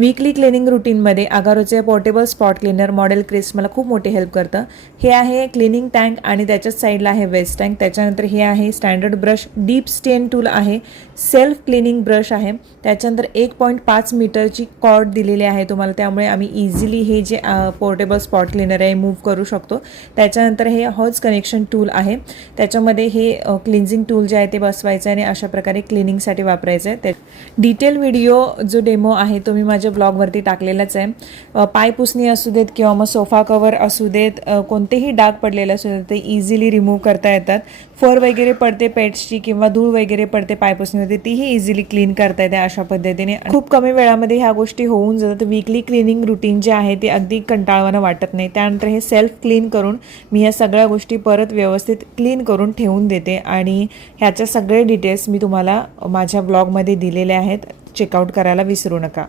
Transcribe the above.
Weekly cleaning रूटीनमध्ये अगारोचे portable spot cleaner model क्रिस्ट मला खूप मोठी हेल्प करतं। हे आहे क्लिनिंग टँक आणि त्याच्याच साईडला आहे वेस्ट टँक। त्याच्यानंतर हे आहे स्टँडर्ड ब्रश, डीप स्टेन टूल आहे, सेल्फ क्लिनिंग ब्रश आहे। त्याच्यानंतर 1.5 मीटरची कॉर्ड दिलेली आहे तुम्हाला, त्यामुळे आम्ही इझिली हे जे पोर्टेबल स्पॉट क्लीनर आहे मूव्ह करू शकतो। त्याच्यानंतर हे हॉज कनेक्शन टूल आहे, त्याच्यामध्ये हे क्लिन्झिंग टूल जे आहे ते बसवायचं आणि अशा प्रकारे क्लिनिंगसाठी वापरायचं आहे। डिटेल व्हिडिओ जो डेमो आहे तो मी माझ्या ब्लॉगवरती टाकलेलाच आहे। पाय पुसणी असू देत किंवा मग सोफा कवर असू देत, कोणतेही डाग पडलेले असू देत ते इझिली रिमूव्ह करता येतात। फर वगैरे पडते पेट्सची किंवा धूळ वगैरे पडते पाय पुसणीमध्ये, तीही इझिली क्लीन करता येते अशा पद्धतीने। खूप कमी वेळामध्ये ह्या गोष्टी होऊन जातात। वीकली क्लिनिंग रुटीन जे आहे ते अगदी कंटाळवाणं वाटत नाही। त्यानंतर हे सेल्फ क्लीन करून मी या सगळ्या गोष्टी परत व्यवस्थित क्लीन करून ठेवून देते आणि ह्याच्या सगळे डिटेल्स मी तुम्हाला माझ्या ब्लॉगमध्ये दिलेले आहेत, चेकआउट करायला विसरू नका।